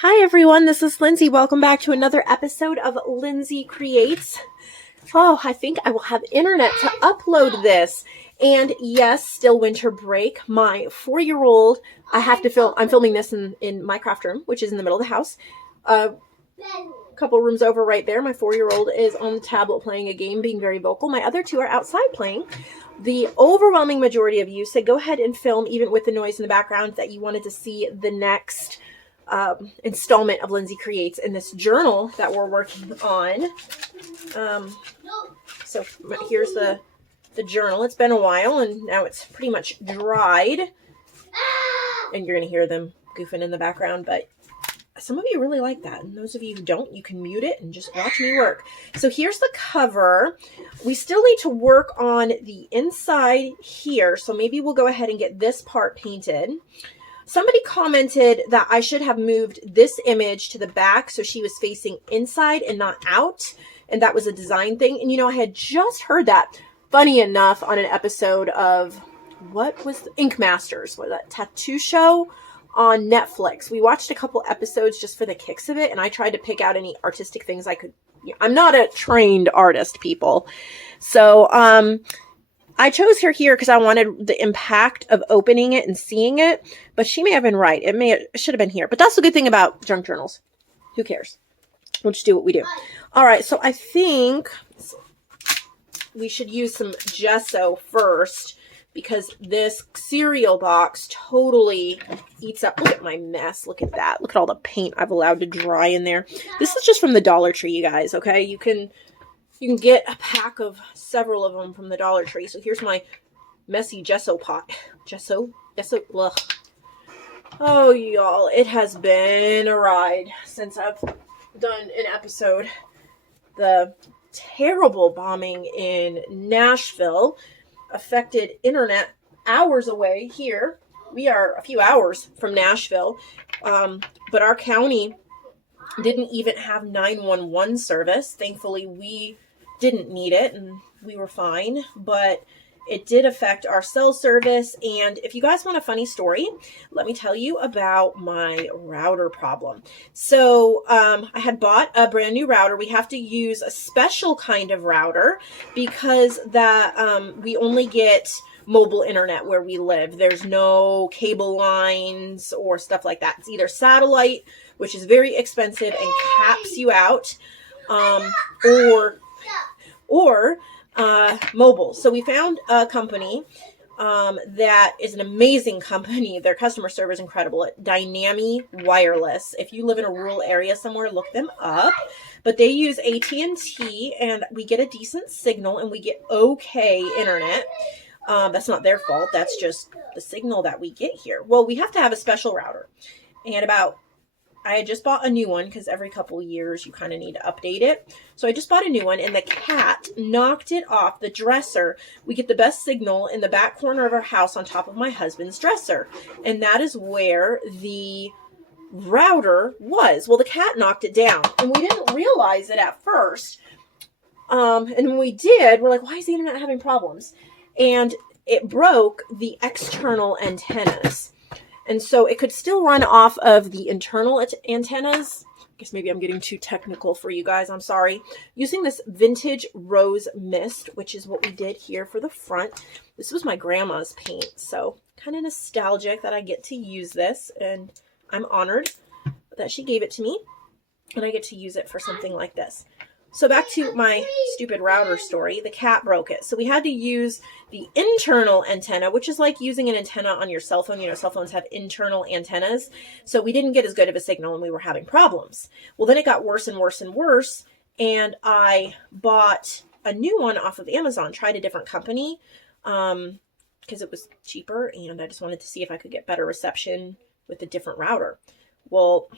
Hi everyone, this is Lindsay. Welcome back to another episode of Lindsay Creates. Oh, I think I will have internet to upload this. And yes, still winter break. My 4-year-old, I'm filming this in my craft room, which is in the middle of the house. A couple rooms over right there. My 4-year-old is on the tablet playing a game, being very vocal. My other two are outside playing. The overwhelming majority of you said go ahead and film, even with the noise in the background, that you wanted to see the next installment of Lindsay Creates in this journal that we're working on. So here's the journal. It's been a while and now it's pretty much dried. And you're going to hear them goofing in the background, but some of you really like that. And those of you who don't, you can mute it and just watch me work. So here's the cover. We still need to work on the inside here. So maybe we'll go ahead and get this part painted. Somebody commented that I should have moved this image to the back so she was facing inside and not out. And that was a design thing. And I had just heard that, funny enough, on an episode of, what was the Ink Masters, what, that tattoo show on Netflix. We watched a couple episodes just for the kicks of it. And I tried to pick out any artistic things I could. I'm not a trained artist, people. So, I chose her here because I wanted the impact of opening it and seeing it, but she may have been right. It should have been here, but that's the good thing about junk journals. Who cares? We'll just do what we do. All right. So I think we should use some gesso first because this cereal box totally eats up. Look at my mess. Look at that. Look at all the paint I've allowed to dry in there. This is just from the Dollar Tree, you guys. Okay. You can get a pack of several of them from the Dollar Tree. So here's my messy gesso pot. Gesso, ugh. Oh, y'all, it has been a ride since I've done an episode. The terrible bombing in Nashville affected internet hours away here. We are a few hours from Nashville, but our county didn't even have 911 service. Thankfully, we didn't need it and we were fine, but it did affect our cell service. And if you guys want a funny story, let me tell you about my router problem. So I had bought a brand new router. We have to use a special kind of router because we only get mobile internet where we live. There's no cable lines or stuff like that. It's either satellite, which is very expensive and caps you out, or mobile. So we found a company that is an amazing company. Their customer service is incredible. Dynami Wireless. If you live in a rural area somewhere, look them up. But they use AT&T, and we get a decent signal, and we get okay internet. That's not their fault. That's just the signal that we get here. Well, we have to have a special router. And I had just bought a new one because every couple of years you kind of need to update it. So I just bought a new one and the cat knocked it off the dresser. We get the best signal in the back corner of our house on top of my husband's dresser. And that is where the router was. Well, the cat knocked it down and we didn't realize it at first. And when we did, we're like, why is the internet having problems? And it broke the external antennas. And so it could still run off of the internal antennas. I guess maybe I'm getting too technical for you guys. I'm sorry. Using this vintage rose mist, which is what we did here for the front. This was my grandma's paint. So kind of nostalgic that I get to use this. And I'm honored that she gave it to me. And I get to use it for something like this. So back to my stupid router story, the cat broke it. So we had to use the internal antenna, which is like using an antenna on your cell phone. Cell phones have internal antennas. So we didn't get as good of a signal and we were having problems. Well, then it got worse and worse and worse. And I bought a new one off of Amazon, tried a different company because it was cheaper. And I just wanted to see if I could get better reception with a different router. Well,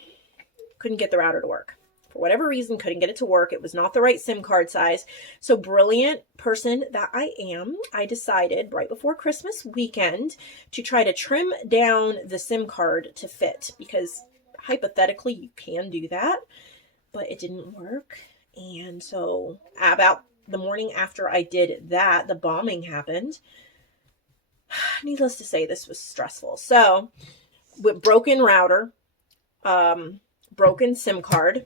couldn't get the router to work. For whatever reason, couldn't get it to work. It was not the right SIM card size. So brilliant person that I am, I decided right before Christmas weekend to try to trim down the SIM card to fit because hypothetically you can do that, but it didn't work. And so about the morning after I did that, the bombing happened. Needless to say, this was stressful. So with broken router, broken SIM card,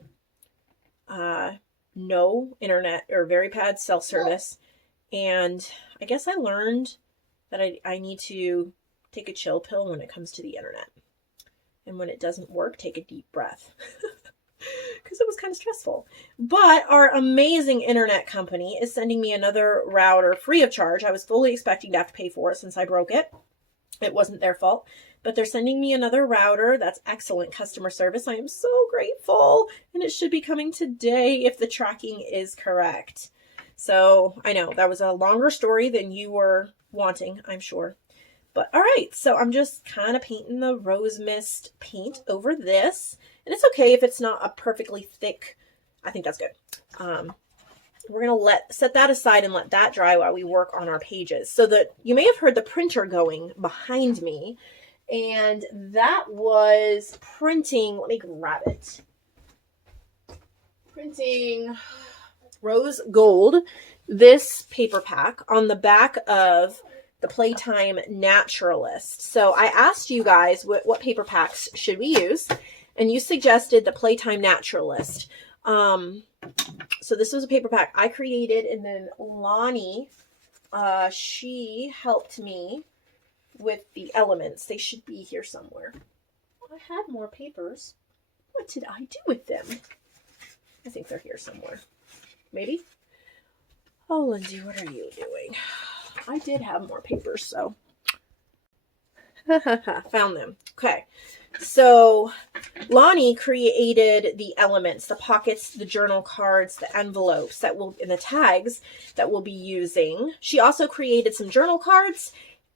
no internet or very bad cell service, and I guess I learned that I need to take a chill pill when it comes to the internet. And when it doesn't work, take a deep breath. Because it was kind of stressful. But our amazing internet company is sending me another router free of charge. I was fully expecting to have to pay for it since I broke it. It wasn't their fault. But they're sending me another router. That's excellent customer service. I am so grateful. And it should be coming today if the tracking is correct. So I know that was a longer story than you were wanting, I'm sure. But all right, so I'm just kind of painting the rose mist paint over this. And it's okay if it's not a perfectly thick. I think that's good. We're going to set that aside and let that dry while we work on our pages. So that you may have heard the printer going behind me. And that was printing. Let me grab it. Printing rose gold. This paper pack on the back of the Playtime Naturalist. So I asked you guys what paper packs should we use, and you suggested the Playtime Naturalist. So this was a paper pack I created, and then Lonnie, she helped me with the elements. They should be here somewhere. I had more papers. What did I do with them? I think they're here somewhere. Maybe? Oh, Lindsay, what are you doing? I did have more papers, so. Found them. Okay. So Lonnie created the elements, the pockets, the journal cards, the envelopes and the tags that we'll be using. She also created some journal cards,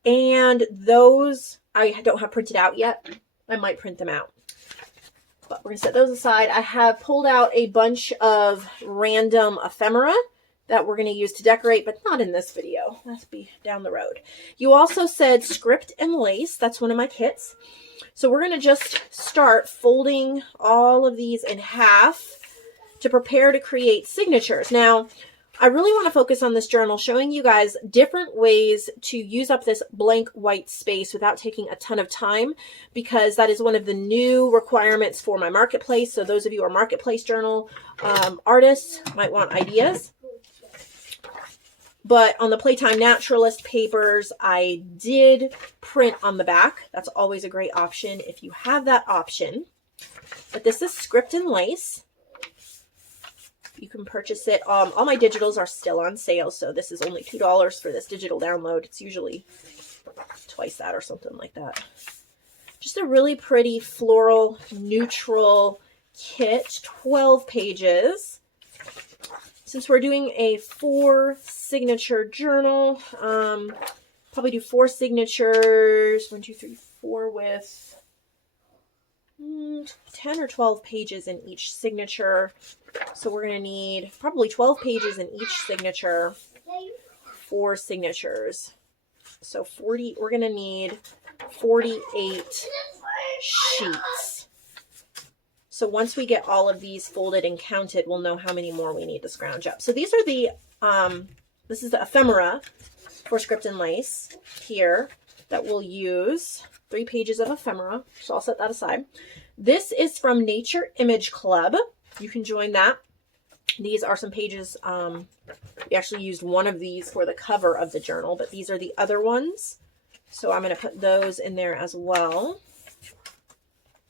and those I don't have printed out yet. I might print them out. But we're going to set those aside. I have pulled out a bunch of random ephemera that we're going to use to decorate, but not in this video. That'll be down the road. You also said script and lace. That's one of my kits. So we're going to just start folding all of these in half to prepare to create signatures. Now, I really want to focus on this journal, showing you guys different ways to use up this blank white space without taking a ton of time, because that is one of the new requirements for my marketplace. So those of you who are marketplace journal artists might want ideas. But on the Playtime Naturalist papers, I did print on the back. That's always a great option if you have that option. But this is script and lace. You can purchase it. All my digitals are still on sale, so this is only $2 for this digital download. It's usually twice that or something like that. Just a really pretty floral, neutral kit, 12 pages. Since we're doing a 4-signature journal, probably do 4 signatures, 1, 2, 3, 4 with 10 or 12 pages in each signature. So we're going to need probably 12 pages in each signature, 4 signatures. So 40, we're going to need 48 sheets. So once we get all of these folded and counted, we'll know how many more we need to scrounge up. So these are the, this is the ephemera for script and lace here that we'll use. 3 pages of ephemera. So I'll set that aside. This is from Nature Image Club. You can join that. These are some pages. We actually used one of these for the cover of the journal, but these are the other ones. So I'm going to put those in there as well,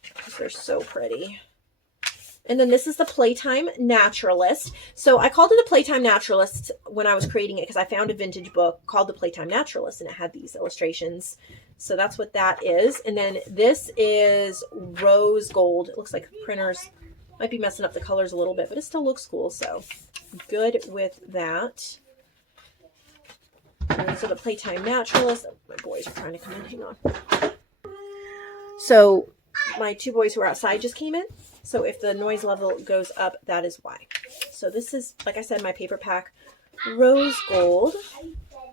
because they're so pretty. And then this is the Playtime Naturalist. So I called it a Playtime Naturalist when I was creating it because I found a vintage book called the Playtime Naturalist, and it had these illustrations. So that's what that is. And then this is rose gold. It looks like printers might be messing up the colors a little bit, but it still looks cool. So good with that. And so the Playtime Naturalist. Oh, my boys are trying to come in. Hang on. So my 2 boys who are outside just came in. So if the noise level goes up, that is why. So this is, like I said, my paper pack, rose gold.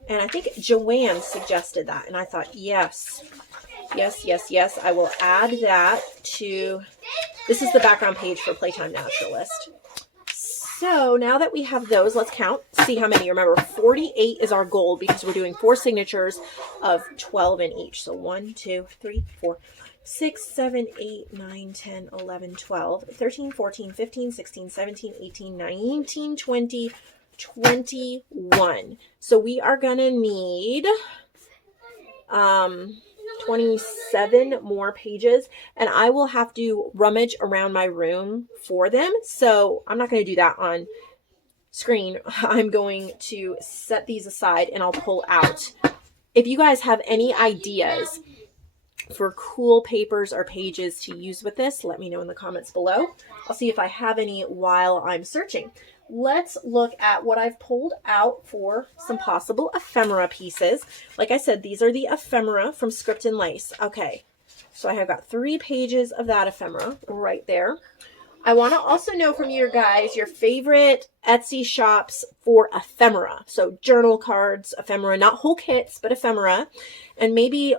And I think Joanne suggested that. And I thought, yes, yes, yes, yes. I will add that to, this is the background page for Playtime Naturalist. So now that we have those, let's count, see how many. Remember, 48 is our goal because we're doing 4 signatures of 12 in each. So 1, 2, 3, 4. 6, 7, 8, 9, 10, 11, 12, 13, 14, 15, 16, 17, 18, 19, 20, 21. So we are going to need 27 more pages, and I will have to rummage around my room for them. So I'm not going to do that on screen. I'm going to set these aside and I'll pull out. If you guys have any ideas for cool papers or pages to use with this, let me know in the comments below. I'll see if I have any while I'm searching. Let's look at what I've pulled out for some possible ephemera pieces. Like I said, these are the ephemera from Script and Lace. Okay, so I have got 3 pages of that ephemera right there. I want to also know from you guys your favorite Etsy shops for ephemera. So journal cards, ephemera, not whole kits, but ephemera. And maybe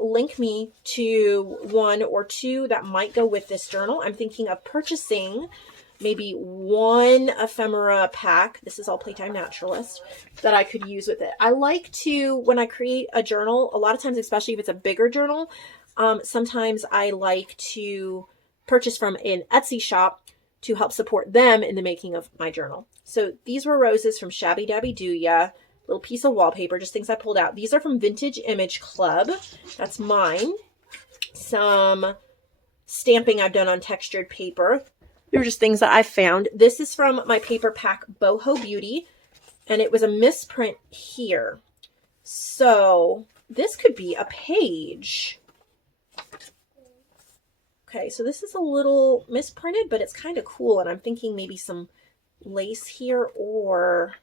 link me to 1 or 2 that might go with this journal. I'm thinking of purchasing maybe 1 ephemera pack. This is all Playtime Naturalist that I could use with it. I like to, when I create a journal, a lot of times, especially if it's a bigger journal, sometimes I like to purchase from an Etsy shop to help support them in the making of my journal. So these were roses from Shabby Dabby Doo Ya, little piece of wallpaper, just things I pulled out. These are from Vintage Image Club. That's mine. Some stamping I've done on textured paper. They're just things that I found. This is from my paper pack Boho Beauty, and it was a misprint here. So this could be a page. Okay, so this is a little misprinted, but it's kind of cool, and I'm thinking maybe some lace here, or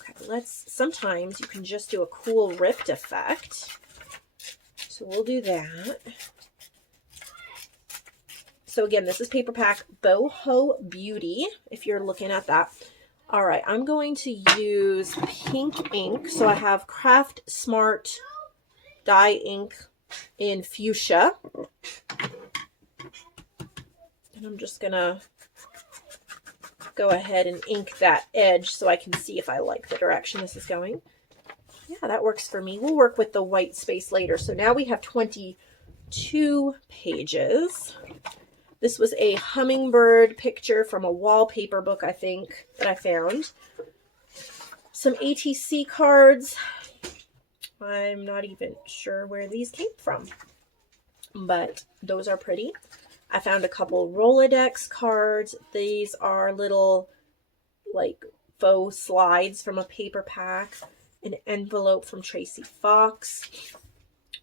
okay, sometimes you can just do a cool ripped effect. So we'll do that. So again, this is paper pack Boho Beauty, if you're looking at that. All right, I'm going to use pink ink. So I have Craft Smart dye ink in fuchsia, and I'm just gonna go ahead and ink that edge so I can see if I like the direction this is going. Yeah, that works for me. We'll work with the white space later. So now we have 22 pages. This was a hummingbird picture from a wallpaper book, I think, that I found. Some ATC cards. I'm not even sure where these came from, but those are pretty. I found a couple Rolodex cards. These are little like faux slides from a paper pack. An envelope from Tracy Fox.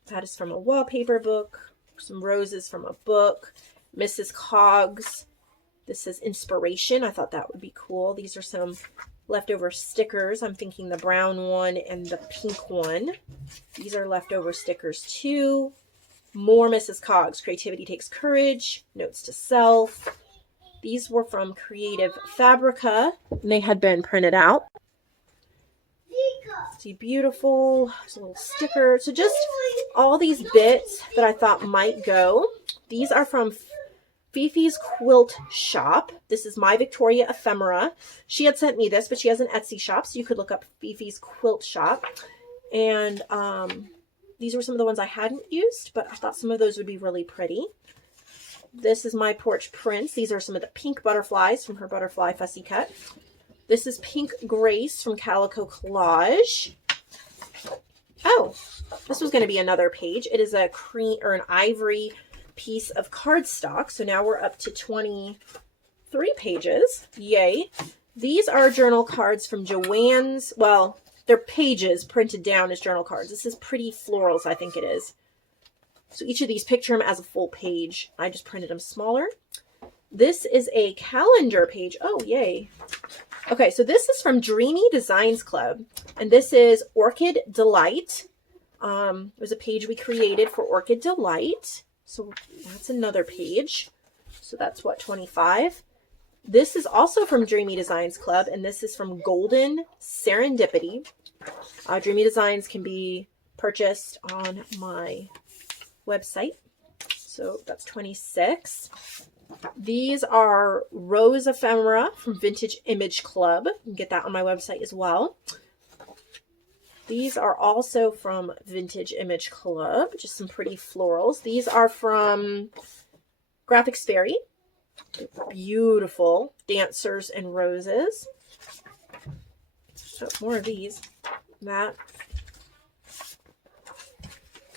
That is from a wallpaper book. Some roses from a book. Mrs. Coggs. This is inspiration. I thought that would be cool. These are some leftover stickers. I'm thinking the brown one and the pink one. These are leftover stickers too. More Mrs. Coggs. Creativity takes courage. Notes to self. These were from Creative Fabrica, and they had been printed out. See, beautiful. There's a little sticker. So just all these bits that I thought might go. These are from Fifi's Quilt Shop. This is My Victoria Ephemera. She had sent me this, but she has an Etsy shop, so you could look up Fifi's Quilt Shop. And these were some of the ones I hadn't used, but I thought some of those would be really pretty. This is My Porch Prints. These are some of the pink butterflies from her Butterfly Fussy Cut. This is Pink Grace from Calico Collage. Oh, this was going to be another page. It is a cream or an ivory piece of cardstock. So now we're up to 23 pages. Yay. These are journal cards from Joanne's. Well, they're pages printed down as journal cards. This is Pretty Florals, I think it is. So each of these, picture them as a full page. I just printed them smaller. This is a calendar page. Oh, yay. Okay, so this is from Dreamy Designs Club, and this is Orchid Delight. It was a page we created for Orchid Delight. So that's another page. So that's what, 25? This is also from Dreamy Designs Club, and this is from Golden Serendipity. Dreamy Designs can be purchased on my website. So that's 26. These are Rose Ephemera from Vintage Image Club. You can get that on my website as well. These are also from Vintage Image Club, just some pretty florals. These are from Graphics Fairy. Beautiful Dancers and Roses. Oh, more of these.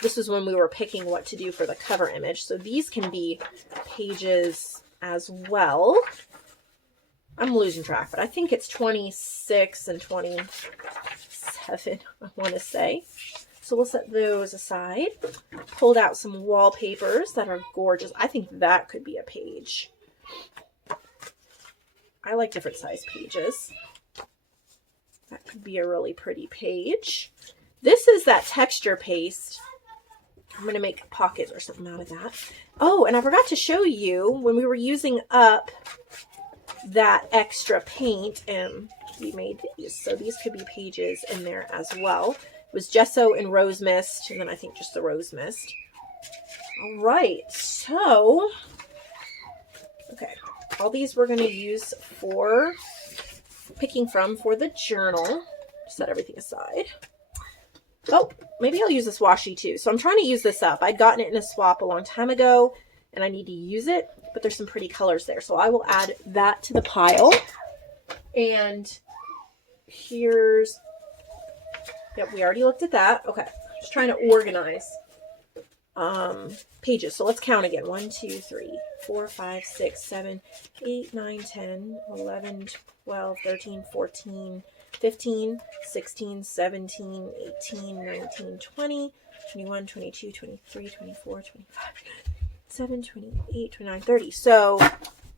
This was when we were picking what to do for the cover image. So these can be pages as well. I'm losing track, but I think it's 26 and 27, I want to say. So we'll set those aside. Pulled out some wallpapers that are gorgeous. I think that could be a page. I like different size pages. That could be a really pretty page. This is that texture paste. I'm going to make pockets or something out of that. Oh, and I forgot to show you when we were using up that extra paint, and we made these. So these could be pages in there as well. It was gesso and rose mist, and then I think just the rose mist. All right, so, okay. All these we're going to use for picking from for the journal. Set everything aside. Oh, maybe I'll use this washi too. So I'm trying to use this up. I'd gotten it in a swap a long time ago and I need to use it, but there's some pretty colors there. So I will add that to the pile. And here's, yep, we already looked at that. Okay, just trying to organize pages. So let's count again. 1, 2, 3, 4, 5, 6, 7, 8, 9, 10, 11, 12, 13, 14, 15, 16, 17, 18, 19, 20, 21, 22, 23, 24, 25, 27, 28, 29, 30. So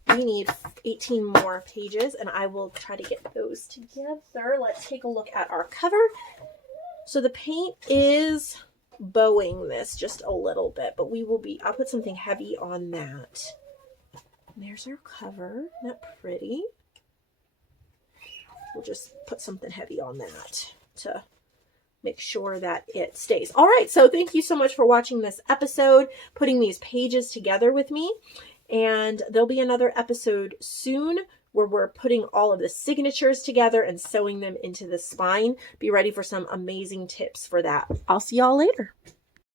we need 18 more pages, and I will try to get those together. Let's take a look at our cover. So the paint is bowing this just a little bit, but I'll put something heavy on that. And there's our cover. Isn't that pretty? We'll just put something heavy on that to make sure that it stays. All right, so thank you so much for watching this episode, putting these pages together with me. And there'll be another episode soon where we're putting all of the signatures together and sewing them into the spine. Be ready for some amazing tips for that. I'll see y'all later.